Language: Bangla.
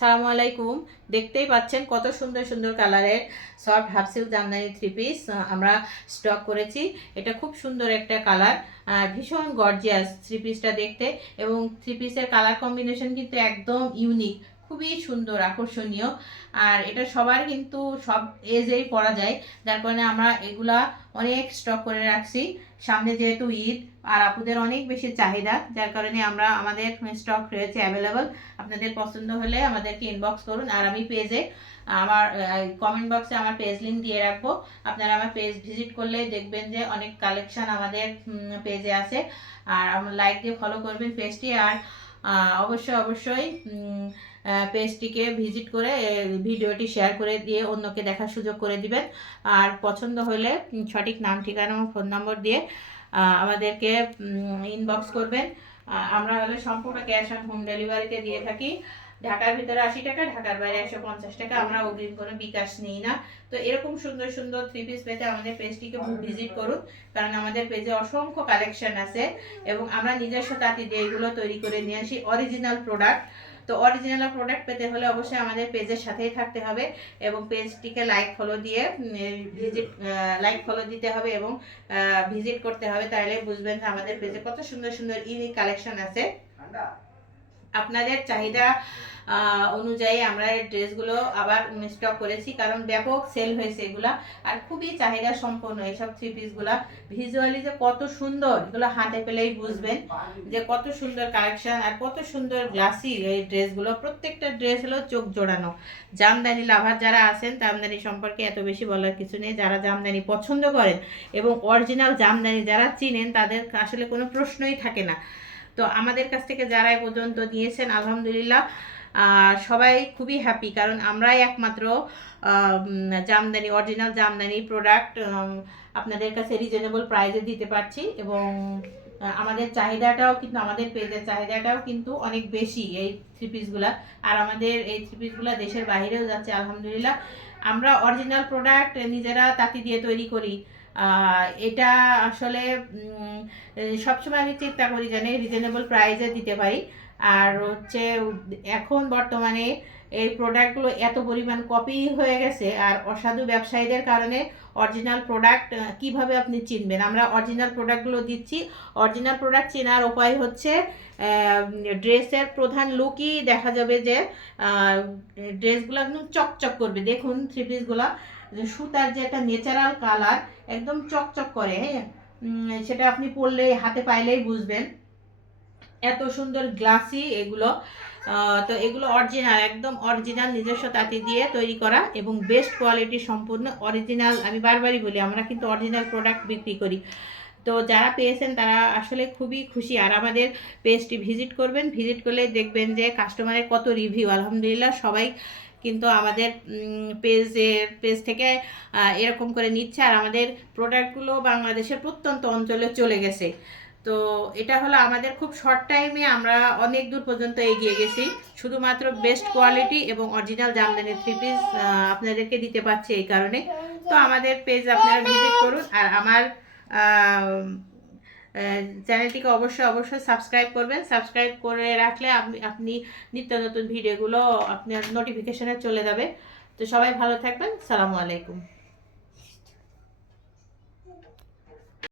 সালামু আলাইকুম। দেখতেই পাচ্ছেন কত সুন্দর সুন্দর কালারের soft half silk Jamdani three piece আমরা স্টক করেছি। এটা খুব সুন্দর একটা কালার, ভীষণ গর্জিয়াস থ্রি পিসটা দেখতে, এবং থ্রি পিসের কালার কম্বিনেশন কিন্তু একদম ইউনিক, খুবই সুন্দর আকর্ষণীয়। আর এটা সবার কিন্তু সব এজেই পরা যায়, যার কারণে আমরা এগুলা অনেক স্টক করে রাখছি। সামনে যেহেতু ঈদ আর আপুদের অনেক বেশি চাহিদা, যার কারণে আমরা আমাদের স্টক রয়েছে অ্যাভেলেবল। আপনাদের পছন্দ হলে আমাদেরকে ইনবক্স করুন, আর আমি পেজে আমার কমেন্ট বক্সে আমার পেজ লিঙ্ক দিয়ে রাখবো। আপনারা আমার পেজ ভিজিট করলে দেখবেন যে অনেক কালেকশন আমাদের পেজে আছে। আর আমার লাইক দিয়ে ফলো করবেন পেজটি। আর অবশ্যই অবশ্যই পেজটিকে ভিজিট করে ভিডিওটি শেয়ার করে দিয়ে অন্যকে দেখার সুযোগ করে দিবেন। আর পছন্দ হলে সঠিক নাম, ঠিকানা এবং ফোন নম্বর দিয়ে আমাদেরকে ইনবক্স করবেন। আমরা হলে সম্পূর্ণ ক্যাশ অন হোম ডেলিভারিতে দিয়ে থাকি। ঢাকার ভিতরে 80 টাকা, ঢাকার বাইরে 150 টাকা। আমরা অগ্রিম কোনো বিকাশ নিই না। তো এরকম সুন্দর সুন্দর থ্রি পিস পেতে আমাদের পেজটিকে ভিজিট করুন, কারণ আমাদের পেজে অসংখ্য কালেকশন আছে এবং আমরা নিজস্ব তাঁতি দিয়ে এগুলো তৈরি করে নিয়ে আসি অরিজিনাল প্রোডাক্ট। তো অরিজিনাল প্রোডাক্ট পেতে হলে অবশ্যই আমাদের পেজের সাথেই থাকতে হবে এবং পেজটিকে লাইক ফলো দিয়ে লাইক ফলো দিতে হবে এবং ভিজিট করতে হবে। তাহলে বুঝবেন যে আমাদের পেজে কত সুন্দর সুন্দর ইউনিক কালেকশন আছে। আপনাদের চাহিদা অনুযায়ী আমরা ড্রেসগুলো আবার স্টক করেছি, কারণ ব্যাপক সেল হয়েছে এগুলা, আর খুবই চাহিদা সম্পন্ন এইসব থ্রি পিসগুলা। ভিজুয়ালি যে কত সুন্দর, এগুলো হাতে পেলেই বুঝবেন যে কত সুন্দর কালেকশন আর কত সুন্দর গ্লাসি এই ড্রেসগুলো। প্রত্যেকটা ড্রেস হলো চোখ জোড়ানো। জামদানি লাভার যারা আছেন, জামদানি সম্পর্কে এত বেশি বলার কিছু নেই। যারা জামদানি পছন্দ করেন এবং অরিজিনাল জামদানি যারা চিনেন, তাদের আসলে কোনো প্রশ্নই থাকে না। তো আমাদের কাছ থেকে যারা এ পর্যন্ত নিয়েছেন আলহামদুলিল্লাহ সবাই খুবই হ্যাপি, কারণ আমরাই একমাত্র জামদানি অরিজিনাল জামদানি প্রোডাক্ট আপনাদের কাছে রিজনেবল প্রাইসে দিতে পারছি। এবং আমাদের চাহিদাটাও কিন্তু, আমাদের পেজের চাহিদাটাও কিন্তু অনেক বেশি এই থ্রি পিসগুলা। আর আমাদের এই থ্রি পিসগুলা দেশের বাইরেও যাচ্ছে আলহামদুলিল্লাহ। আমরা অরিজিনাল প্রোডাক্ট নিজেরা তাঁতি দিয়ে তৈরি করি। এটা আসলে সবসময় আমি চিন্তা করি যেন রিজনেবল প্রাইসে দিতে পারি। আর হচ্ছে এখন বর্তমানে এই প্রোডাক্টগুলো এত পরিমাণ কপি হয়ে গেছে, আর অসাধু ব্যবসায়ীদের কারণে অরিজিনাল প্রোডাক্ট কিভাবে আপনি চিনবেন? আমরা অরিজিনাল প্রোডাক্টগুলো দিচ্ছি। অরিজিনাল প্রোডাক্ট চেনার উপায় হচ্ছে ড্রেসের প্রধান লুকই দেখা যাবে যে ড্রেসগুলো একদম চকচক করবে। দেখুন থ্রি পিসগুলো, সুতার যে একটা ন্যাচারাল কালার, একদম চকচক করে। হ্যাঁ, সেটা আপনি পরলে হাতে পাইলেই বুঝবেন, এত সুন্দর গ্লাসি এগুলো। তো এগুলো অরিজিনাল, একদম অরিজিনাল নিজস্ব তাঁতি দিয়ে তৈরি করা এবং বেস্ট কোয়ালিটি সম্পূর্ণ অরিজিনাল। আমি বারবারই বলি, আমরা কিন্তু অরিজিনাল প্রোডাক্ট বিক্রি করি। তো যারা পেয়েছেন তারা আসলে খুবই খুশি। আর আমাদের পেজটি ভিজিট করবেন, ভিজিট করলে দেখবেন যে কাস্টমারের কত রিভিউ। আলহামদুলিল্লাহ সবাই কিন্তু আমাদের পেজ থেকে এরকম করে নিচ্ছে, আর আমাদের প্রোডাক্টগুলো বাংলাদেশের প্রত্যন্ত অঞ্চলে চলে গেছে। তো এটা হলো আমাদের খুব শর্ট টাইমে আমরা অনেক দূর পর্যন্ত এগিয়ে গেছি, শুধুমাত্র বেস্ট কোয়ালিটি এবং অরিজিনাল জামদানি থ্রি পিস আপনাদেরকে দিতে পারছি এই কারণে। তো আমাদের পেজ আপনারা ভিজিট করুন, আর আমার চ্যানেলটিকে অবশ্যই অবশ্যই সাবস্ক্রাইব করবেন। সাবস্ক্রাইব করে রাখলে আপনি নিত্য নতুন ভিডিওগুলো আপনার নোটিফিকেশনে চলে যাবে। তো সবাই ভালো থাকবেন। সালামু আলাইকুম।